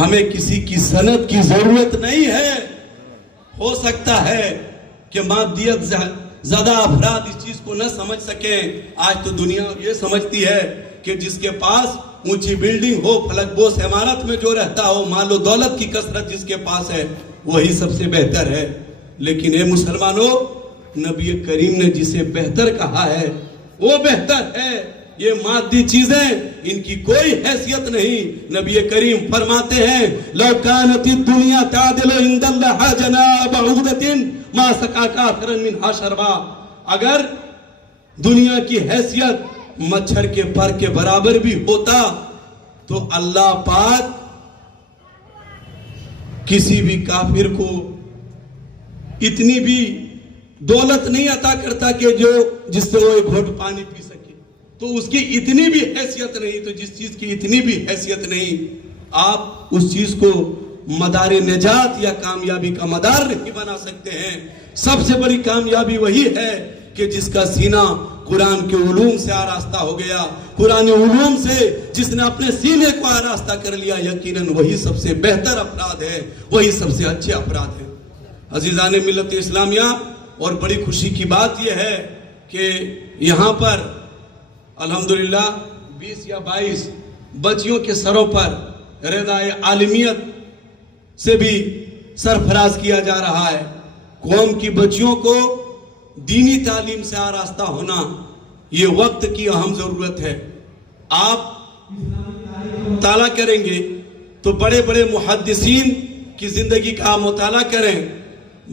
ہمیں کسی کی سند کی ضرورت نہیں ہے. ہو سکتا ہے کہ مادیت زیادہ افراد اس چیز کو نہ سمجھ سکیں. آج تو دنیا یہ سمجھتی ہے کہ جس کے پاس اونچی بلڈنگ ہو، فلک بوس عمارت میں جو رہتا ہو، مال و دولت کی کثرت جس کے پاس ہے، وہی سب سے بہتر ہے. لیکن اے مسلمانوں، نبی کریم نے جسے بہتر کہا ہے وہ بہتر ہے. یہ مادی چیزیں ان کی کوئی حیثیت نہیں. نبی کریم فرماتے ہیں لو کانت الدنیا تعدل عند اللہ جناح بعوضۃ ما سقى کافرا منها شربا. اگر دنیا کی حیثیت مچھر کے پر کے برابر بھی ہوتا تو اللہ پاک کسی بھی کافر کو اتنی بھی دولت نہیں عطا کرتا کہ جس سے وہ ایک گھونٹ پانی پی سکے. تو اس کی اتنی بھی حیثیت نہیں. تو جس چیز کی اتنی بھی حیثیت نہیں، آپ اس چیز کو مدار نجات یا کامیابی کا مدار نہیں بنا سکتے ہیں. سب سے بڑی کامیابی وہی ہے کہ جس کا سینہ قرآن کے علوم سے آراستہ ہو گیا. قرآن علوم سے جس نے اپنے سینے کو آراستہ کر لیا، یقیناً وہی سب سے بہتر افراد ہے، وہی سب سے اچھے افراد ہیں. عزیزان ملت اسلامیہ، اور بڑی خوشی کی بات یہ ہے کہ یہاں پر الحمدللہ 20 یا 22 بچیوں کے سروں پر ردائے عالمیت سے بھی سرفراز کیا جا رہا ہے. قوم کی بچیوں کو دینی تعلیم سے آراستہ ہونا یہ وقت کی اہم ضرورت ہے. آپ مطالعہ کریں گے تو بڑے بڑے محدثین کی زندگی کا مطالعہ کریں،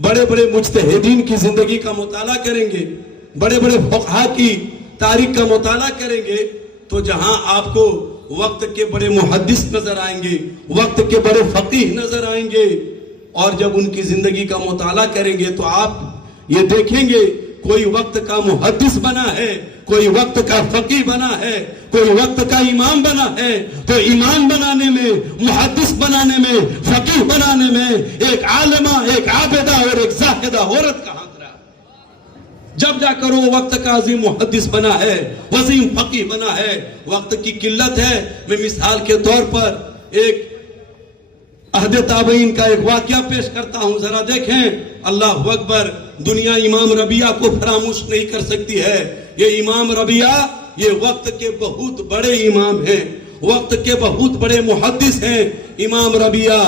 بڑے بڑے مجتہدین کی زندگی کا مطالعہ کریں گے، بڑے بڑے فقہا کی تاریخ کا مطالعہ کریں گے، تو جہاں آپ کو وقت کے بڑے محدث نظر آئیں گے، وقت کے بڑے فقیہ نظر آئیں گے، اور جب ان کی زندگی کا مطالعہ کریں گے تو آپ یہ دیکھیں گے کوئی وقت کا محدث بنا ہے، کوئی وقت کا فقیہ بنا ہے، کوئی وقت کا امام بنا ہے. تو امام بنانے میں، محدث بنانے میں، فقیہ بنانے میں ایک عالمہ، ایک عابدہ اور ایک زاہدہ عورت کا ہاتھ رہا. جب جا کر وہ وقت کا عظیم محدث بنا ہے، عظیم فقیہ بنا ہے. وقت کی قلت ہے. میں مثال کے طور پر ایک عہد تابعین کا ایک واقعہ پیش کرتا ہوں، ذرا دیکھیں. اللہ اکبر. دنیا امام ربیعہ کو فراموش نہیں کر سکتی ہے. یہ امام ربیعہ یہ وقت کے بہت بڑے امام ہیں، وقت کے بہت بڑے محدث ہیں. امام ربیعہ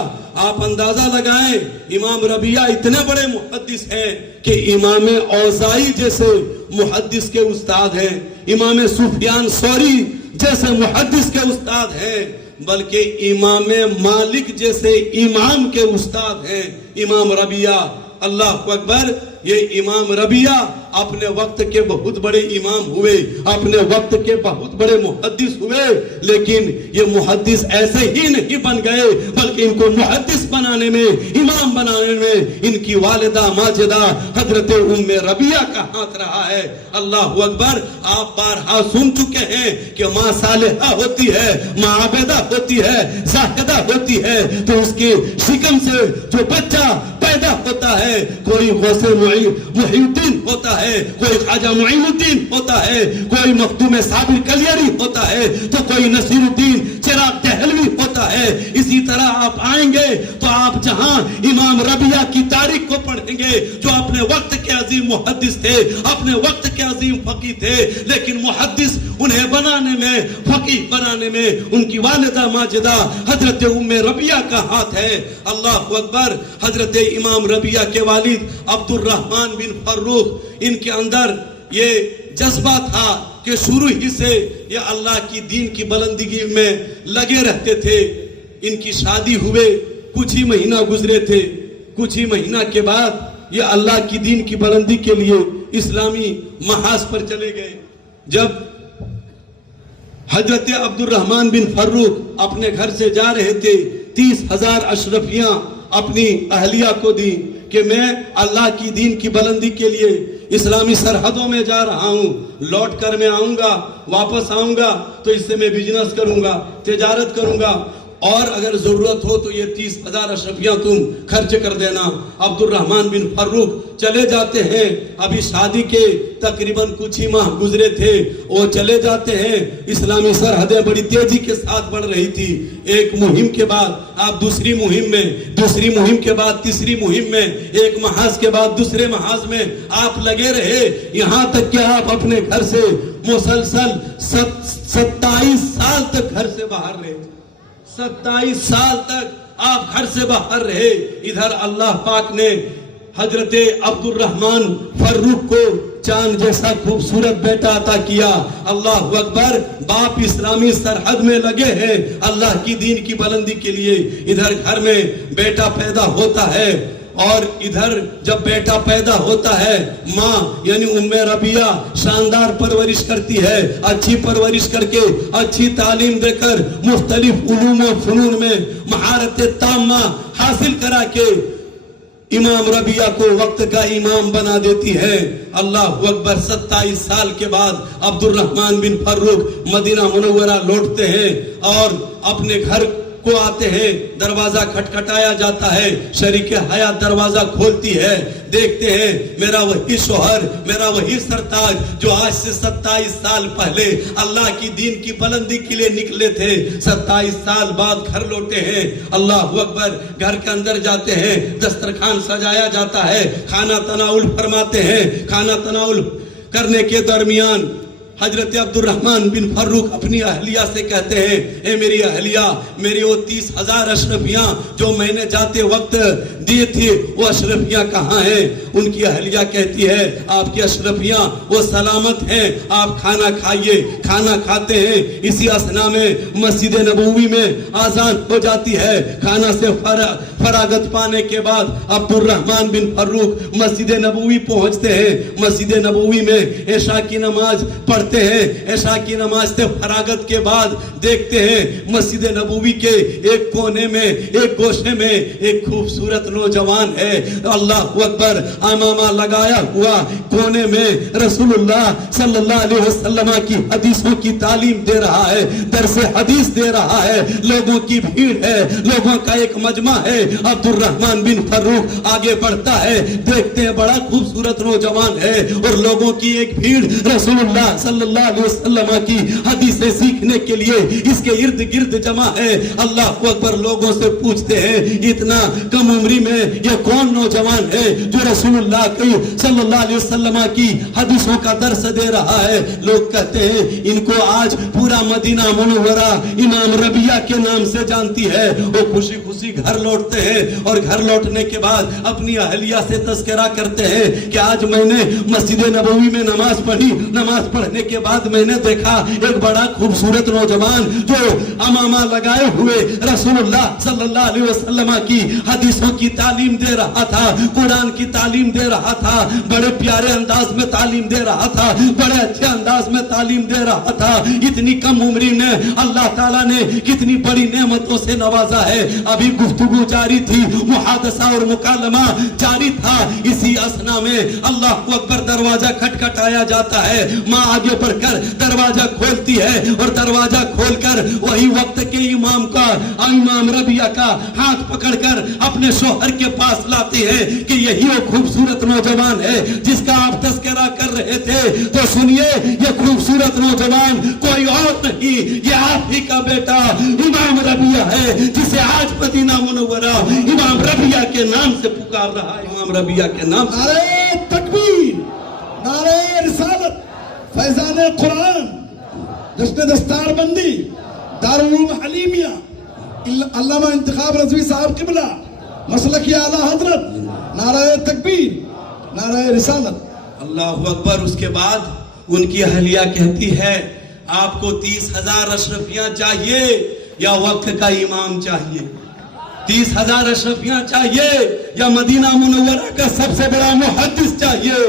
آپ اندازہ لگائیں، امام ربیعہ اتنے بڑے محدث ہیں کہ امام اوزاعی جیسے محدث کے استاد ہیں، امام سفیان ثوری جیسے محدث کے استاد ہیں، بلکہ امام مالک جیسے امام کے استاد ہیں امام ربیعہ. اللہ اکبر. یہ امام ربیعہ اپنے وقت کے بہت بڑے امام ہوئے، اپنے وقت کے بہت بڑے محدث ہوئے. لیکن یہ محدث ایسے ہی نہیں بن گئے، بلکہ ان کو محدث بنانے میں، امام بنانے میں ان کی والدہ ماجدہ حضرت ام ربیعہ کا ہاتھ رہا ہے. اللہ اکبر. آپ بارہا سن چکے ہیں کہ ماں صالحہ ہوتی ہے، ماں عابدہ ہوتی ہے، زاہدہ ہوتی ہے، تو اس کے شکم سے جو بچہ پیدا ہوتا ہے، کوئی غوث محی الدین ہوتا ہے، کوئی خواجہ معین الدین ہوتا ہے، کوئی مخدوم صابر کلیری ہوتا ہے، تو کوئی نصیر الدین چراغ دہلوی ہوتا ہے. اسی طرح آپ آئیں گے تو آپ جہاں امام ربیعہ کی تاریخ کو پڑھیں گے، جو اپنے وقت کے عظیم محدث تھے، اپنے وقت کے عظیم فقیہ تھے، لیکن محدث انہیں بنانے میں، فقیہ بنانے میں ان کی والدہ ماجدہ حضرت ام ربیعہ کا ہاتھ ہے. اللہ اکبر. حضرت امام ربیعہ کے والد عبد الرحمن بن فروخ، ان کے اندر یہ جذبہ تھا کہ شروع ہی سے یہ اللہ کی دین کی بلندگی میں لگے رہتے تھے. ان کی شادی ہوئے کچھ ہی مہینہ گزرے تھے، کچھ ہی مہینہ کے بعد یہ اللہ کی دین کی بلندی کے لیے اسلامی محاذ پر چلے گئے. جب حضرت عبد الرحمن بن فروخ اپنے گھر سے جا رہے تھے، 30,000 اشرفیاں اپنی اہلیہ کو دی کہ میں اللہ کی دین کی بلندی کے لیے اسلامی سرحدوں میں جا رہا ہوں، لوٹ کر میں آؤں گا، واپس آؤں گا تو اس سے میں بزنس کروں گا، تجارت کروں گا. اور اگر ضرورت ہو تو یہ 30,000 اشرفیاں تم خرچ کر دینا۔ عبد الرحمن بن فروخ چلے جاتے ہیں، ابھی شادی کے تقریباً کچھ ہی ماہ گزرے تھے، وہ چلے جاتے ہیں۔ اسلامی سرحدیں بڑی تیزی کے ساتھ بڑھ رہی تھی، ایک مہم کے بعد آپ دوسری مہم میں، دوسری مہم کے بعد تیسری مہم میں، ایک محاذ کے بعد دوسرے محاذ میں آپ لگے رہے، یہاں تک کہ آپ اپنے گھر سے مسلسل 27 سال تک گھر سے باہر رہے، 27 سال تک آپ گھر سے باہر رہے۔ ادھر اللہ پاک نے حضرت عبد الرحمن فروخ کو چاند جیسا خوبصورت بیٹا عطا کیا۔ اللہ اکبر، باپ اسلامی سرحد میں لگے ہیں اللہ کی دین کی بلندی کے لیے، ادھر گھر میں بیٹا پیدا ہوتا ہے، اور ادھر جب بیٹا پیدا ہوتا ہے ماں یعنی ام ربیہ شاندار پرورش کرتی ہے، اچھی پرورش کر کے اچھی تعلیم دے کر مختلف علوم و فنون میں مہارت تامہ حاصل کرا کے امام ربیہ کو وقت کا امام بنا دیتی ہے۔ اللہ اکبر، 27 سال کے بعد عبد الرحمن بن فروخ مدینہ منورہ لوٹتے ہیں اور اپنے گھر کو آتے ہیں، دروازہ کھٹکھٹایا جاتا ہے، شریک حیات دروازہ کھولتی ہے، دیکھتے ہیں میرا وہی شوہر، میرا وہی سرتاج جو آج سے 27 سال پہلے اللہ کی دین کی بلندی کے لیے نکلے تھے، 27 سال بعد گھر لوٹے ہیں۔ اللہ اکبر، گھر کے اندر جاتے ہیں، دسترخوان سجایا جاتا ہے، کھانا تناول فرماتے ہیں۔ کھانا تناول کرنے کے درمیان حضرت عبد الرحمن بن فروخ اپنی اہلیہ سے کہتے ہیں، اے میری اہلیہ، میری وہ 30,000 اشرفیاں جو میں نے جاتے وقت دی تھی وہ اشرفیاں کہاں ہیں؟ ان کی اہلیہ کہتی ہے، آپ کی اشرفیاں وہ سلامت ہیں، آپ کھانا کھائیے۔ کھانا کھاتے ہیں، اسی اثنا میں مسجد نبوی میں آذان ہو جاتی ہے۔ کھانا سے فراغت پانے کے بعد عبد الرحمن بن فروخ مسجد نبوی پہنچتے ہیں۔ مسجد نبوی میں عشاء کی نماز پڑھتے ہیں۔ عشاء کی نماز سے فراغت کے بعد دیکھتے ہیں مسجد نبوی کے ایک کونے میں، ایک گوشے میں ایک خوبصورت نوجوان ہے، اللہ اکبر، امامہ لگایا ہوا، کونے میں رسول اللہ صلی اللہ علیہ وسلم کی حدیثوں کی تعلیم دے رہا ہے، درس حدیث دے رہا ہے، لوگوں کی بھیڑ ہے، لوگوں کا ایک مجمع ہے۔ عبد الرحمن بن فروخ آگے بڑھتا ہے، دیکھتے ہیں بڑا خوبصورت نوجوان ہے اور لوگوں کی ایک بھیڑ رسول اللہ صلی اللہ علیہ وسلم کی حدیثیں سیکھنے کے لیے اس کے ارد گرد جمع ہے۔ اللہ اکبر، لوگوں سے پوچھتے ہیں اتنا کم عمری میں یہ کون نوجوان ہے جو رسول اللہ کی صلی اللہ علیہ وسلم کی حدیثوں کا درس دے رہا ہے؟ لوگ کہتے ہیں ان کو آج پورا مدینہ منورہ امام ربیہ کے نام سے جانتی ہے۔ وہ خوشی خوشی گھر لوٹتے ہیں اور گھر لوٹنے کے بعد اپنی اہلیہ سے تذکرہ کرتے ہیں کہ آج میں نے مسجد نبوی میں نماز پڑھی، نماز پڑھنے کے بعد میں نے دیکھا ایک بڑا خوبصورت نوجوان جو امامہ لگائے ہوئے رسول اللہ صلی اللہ علیہ وسلم کی حدیثوں کی تعلیم دے رہا تھا، قرآن کی تعلیم دے رہا تھا، بڑے پیارے انداز میں تعلیم دے رہا تھا، بڑے اچھے انداز میں تعلیم دے رہا تھا۔ اتنی کم عمری میں اللہ تعالیٰ نے کتنی بڑی نعمتوں سے نوازا ہے۔ ابھی گفتگو جاری تھی، محادثہ اور مکالمہ جاری تھا، اسی اثنا میں اللہ اکبر دروازہ کھٹکھٹایا جاتا ہے۔ ماں آگے بڑھ کر دروازہ کھولتی ہے اور دروازہ کھول کر وہی وقت کے امام کا، امام ربیہ کا ہاتھ پکڑ کر اپنے شوہر کے پاس لاتی ہے کہ یہی وہ خوبصورت نوجوان ہے جس کا آپ تذکرہ کر رہے تھے۔ تو سنیے، یہ خوبصورت نوجوان کوئی اور نہیں، یہ آپ ہی کا بیٹا امام ربیہ ہے جسے آج مدینہ منورہ امام ربیہ کے نام سے پکار رہا ہے، امام ربیہ کے نام سے۔ نعرہ تکبیر، نعرہ رسالت، فیضان قرآن، جشن دستار بندی، دارالعلوم حلیمیہ، علامہ انتخاب رضوی صاحب قبلہ، مسلک اعلیٰ حضرت، نعرہ تکبیر، نعرہ رسالت۔ اللہ اکبر۔ اس کے بعد ان کی اہلیہ کہتی ہے آپ کو 30,000 اشرفیاں چاہیے یا وقت کا امام چاہیے؟ 30,000 اشرفیاں چاہیے یا مدینہ منورہ کا سب سے بڑا محدث چاہیے؟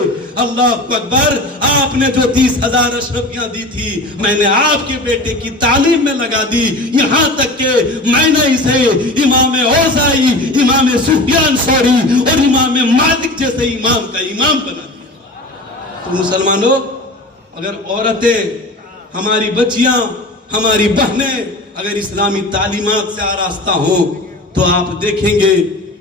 اللہ اکبر، آپ نے جو 30,000 اشرفیاں دی تھی میں نے آپ کے بیٹے کی تعلیم میں لگا دی، یہاں تک کہ میں نے اسے امام اوزائی، امام سفیان ثوری اور امام مالک جیسے امام کا امام بنا دیا۔ تو مسلمانوں، اگر عورتیں، ہماری بچیاں، ہماری بہنیں اگر اسلامی تعلیمات سے آراستہ ہو تو آپ دیکھیں گے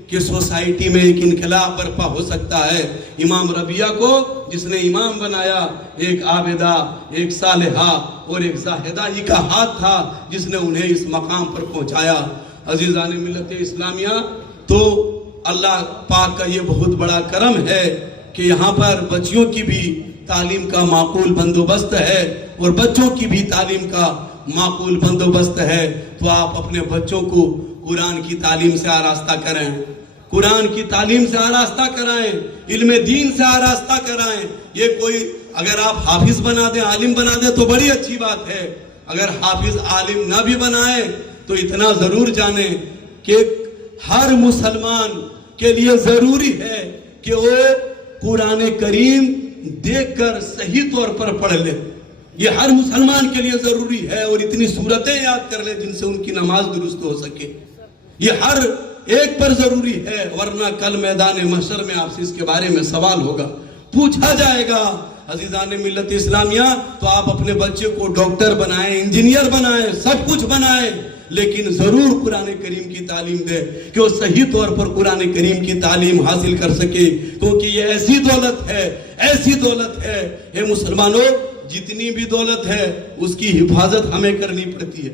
کہ سوسائٹی میں ایک انقلاب برپا ہو سکتا ہے. امام ربیعہ کو جس نے امام بنایا ایک عابدہ، ایک صالحہ اور ایک زاہدہ ہی کا ہاتھ تھا جس نے انہیں اس مقام پر پہنچایا. عزیزان ملت اسلامیہ، تو اللہ پاک کا یہ بہت بڑا کرم ہے کہ یہاں پر بچیوں کی بھی تعلیم کا معقول بندوبست ہے اور بچوں کی بھی تعلیم کا معقول بندوبست ہے. تو آپ اپنے بچوں کو قرآن کی تعلیم سے آراستہ کریں، قرآن کی تعلیم سے آراستہ کرائیں، علم دین سے آراستہ کرائیں. یہ کوئی اگر آپ حافظ بنا دیں، عالم بنا دیں تو بڑی اچھی بات ہے. اگر حافظ عالم نہ بھی بنائیں تو اتنا ضرور جانیں کہ ہر مسلمان کے لیے ضروری ہے کہ وہ قرآن کریم دیکھ کر صحیح طور پر پڑھ لے. یہ ہر مسلمان کے لیے ضروری ہے، اور اتنی صورتیں یاد کر لے جن سے ان کی نماز درست ہو سکے. یہ ہر ایک پر ضروری ہے، ورنہ کل میدان محشر میں آپ سے اس کے بارے میں سوال ہوگا، پوچھا جائے گا. عزیزان ملت اسلامیہ، تو آپ اپنے بچے کو ڈاکٹر بنائیں، انجینئر بنائیں، سب کچھ بنائیں، لیکن ضرور قرآن کریم کی تعلیم دے کہ وہ صحیح طور پر قرآن کریم کی تعلیم حاصل کر سکے. کیونکہ یہ ایسی دولت ہے، ایسی دولت ہے. اے مسلمانوں، جتنی بھی دولت ہے اس کی حفاظت ہمیں کرنی پڑتی ہے.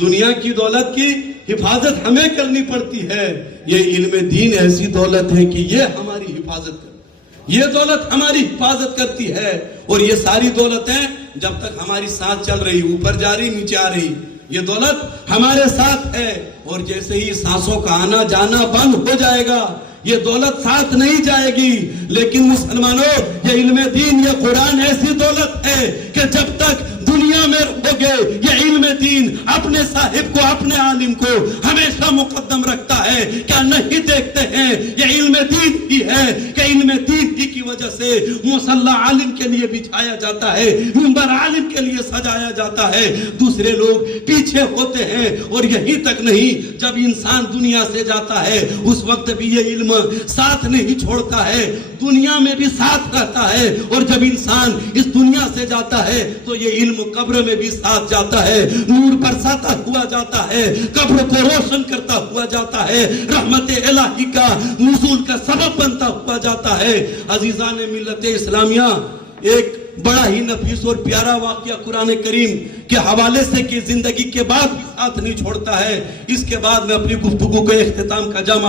دنیا کی دولت کی حفاظت ہمیں کرنی پڑتی ہے. یہ علم دین ایسی دولت ہے کہ یہ ہماری حفاظت کرتی ہے، یہ دولت ہماری حفاظت کرتی ہے. اور یہ ساری دولتیں جب تک ہماری ساتھ چل رہی، اوپر جا رہی، نیچے آ رہی، یہ دولت ہمارے ساتھ ہے. اور جیسے ہی سانسوں کا آنا جانا بند ہو جائے گا یہ دولت ساتھ نہیں جائے گی. لیکن مسلمانوں، یہ علم دین، یہ قرآن ایسی دولت ہے کہ جب تک دنیا میں رہو گے یہ علم دین اپنے صاحب کو، اپنے عالم کو ہمیشہ مقدم رکھتا ہے. کیا نہیں دیکھتے ہیں یہ علم دین ہی ہے کہ علم دین ہی کی وجہ سے مصلی عالم کے لیے بچھایا جاتا ہے، منبر عالم کے لیے سجایا جاتا ہے، دوسرے لوگ پیچھے ہوتے ہیں. اور یہی تک نہیں، جب انسان دنیا سے جاتا ہے اس وقت بھی یہ علم ساتھ نہیں چھوڑتا ہے، دنیا میں بھی ساتھ رہتا ہے. اور جب انسان اس دنیا سے جاتا ہے تو یہ علم قبر میں بھی ساتھ جاتا ہے، نور برساتا ہوا جاتا ہے، قبر کو روشن کرتا ہوا جاتا ہے، رحمت الہی کا نزول کا سبب بنتا ہوا جاتا ہے. عزیزان ملت اسلامیہ، ایک بڑا ہی نفیس اور پیارا واقعہ قرآن کریم کے حوالے سے کہ زندگی کے بعد بھی ساتھ نہیں چھوڑتا ہے. اس کے بعد میں اپنی گفتگو کے اختتام کا جامع